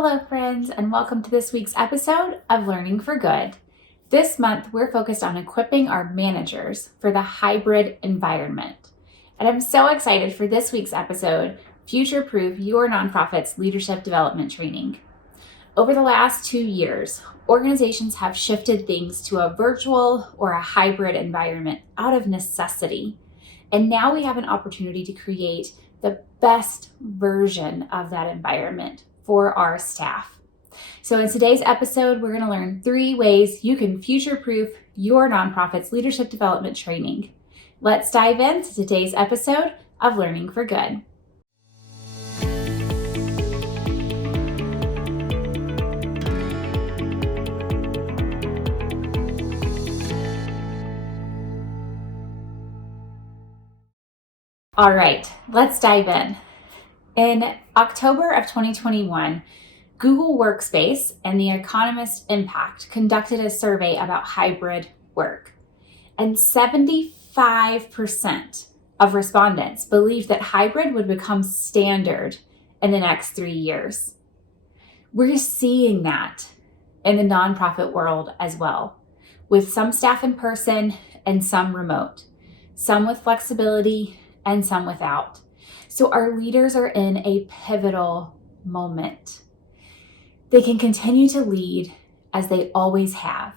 Hello, friends, and welcome to this week's episode of Learning for Good. This month, we're focused on equipping our managers for the hybrid environment. And I'm so excited for this week's episode, Future Proof Your Nonprofit's Leadership Development Training. Over the last 2 years, organizations have shifted things to a virtual or a hybrid environment out of necessity. And now we have an opportunity to create the best version of that environment for our staff. So in today's episode, we're going to learn 3 ways you can future-proof your nonprofit's leadership development training. Let's dive into today's episode of Learning for Good. All right, let's dive in. In October of 2021, Google Workspace and The Economist Impact conducted a survey about hybrid work. And 75% of respondents believed that hybrid would become standard in the next 3 years. We're seeing that in the nonprofit world as well, with some staff in person and some remote, some with flexibility and some without. So our leaders are in a pivotal moment. They can continue to lead as they always have,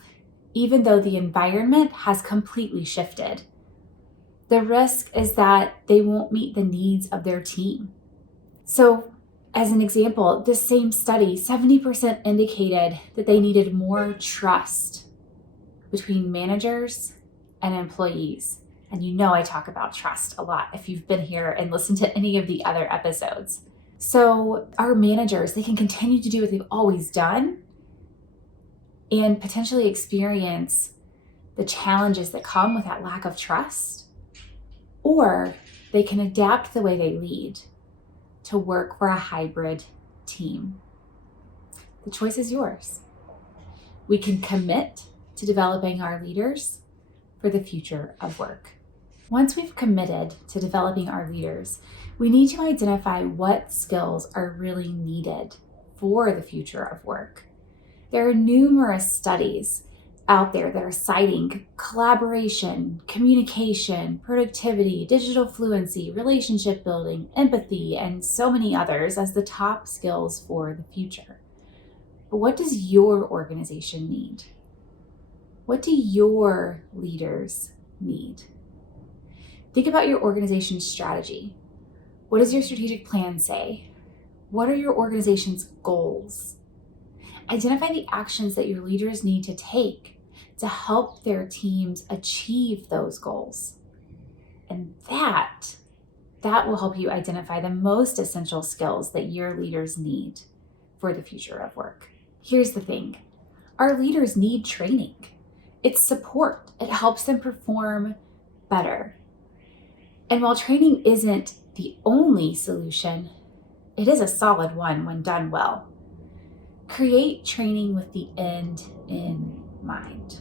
even though the environment has completely shifted. The risk is that they won't meet the needs of their team. So, as an example, this same study, 70% indicated that they needed more trust between managers and employees. And you know I talk about trust a lot if you've been here and listened to any of the other episodes. So our managers, they can continue to do what they've always done and potentially experience the challenges that come with that lack of trust, or they can adapt the way they lead to work for a hybrid team. The choice is yours. We can commit to developing our leaders for the future of work. Once we've committed to developing our leaders, we need to identify what skills are really needed for the future of work. There are numerous studies out there that are citing collaboration, communication, productivity, digital fluency, relationship building, empathy, and so many others as the top skills for the future. But what does your organization need? What do your leaders need? Think about your organization's strategy. What does your strategic plan say? What are your organization's goals? Identify the actions that your leaders need to take to help their teams achieve those goals. And that will help you identify the most essential skills that your leaders need for the future of work. Here's the thing. Our leaders need training. It's support. It helps them perform better. And while training isn't the only solution, it is a solid one when done well. Create training with the end in mind.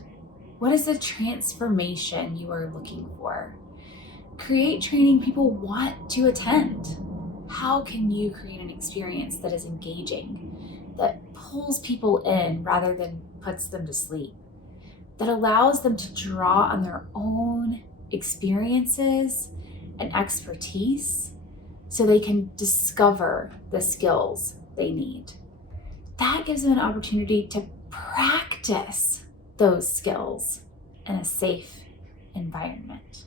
What is the transformation you are looking for? Create training people want to attend. How can you create an experience that is engaging, that pulls people in rather than puts them to sleep, that allows them to draw on their own experiences and expertise so they can discover the skills they need? That gives them an opportunity to practice those skills in a safe environment.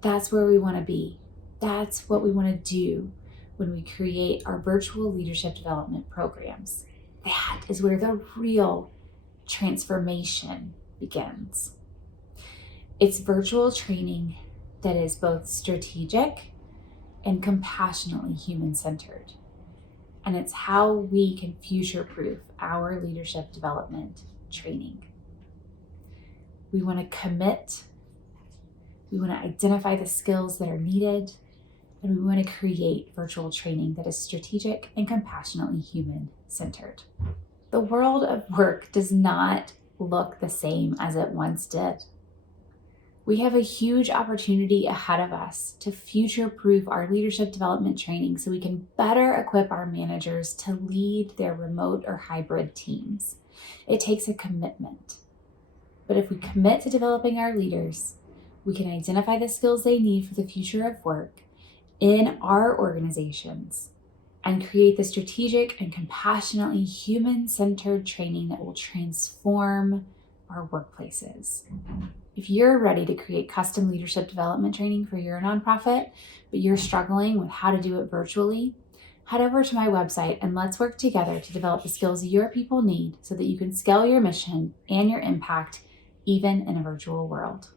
That's where we want to be. That's what we want to do when we create our virtual leadership development programs. That is where the real transformation begins. It's virtual training that is both strategic and compassionately human-centered. And it's how we can future-proof our leadership development training. We want to commit, we want to identify the skills that are needed, and we want to create virtual training that is strategic and compassionately human-centered. The world of work does not look the same as it once did. We have a huge opportunity ahead of us to future-proof our leadership development training so we can better equip our managers to lead their remote or hybrid teams. It takes a commitment. But if we commit to developing our leaders, we can identify the skills they need for the future of work in our organizations and create the strategic and compassionately human-centered training that will transform our workplaces. If you're ready to create custom leadership development training for your nonprofit, but you're struggling with how to do it virtually, head over to my website and let's work together to develop the skills your people need so that you can scale your mission and your impact even in a virtual world.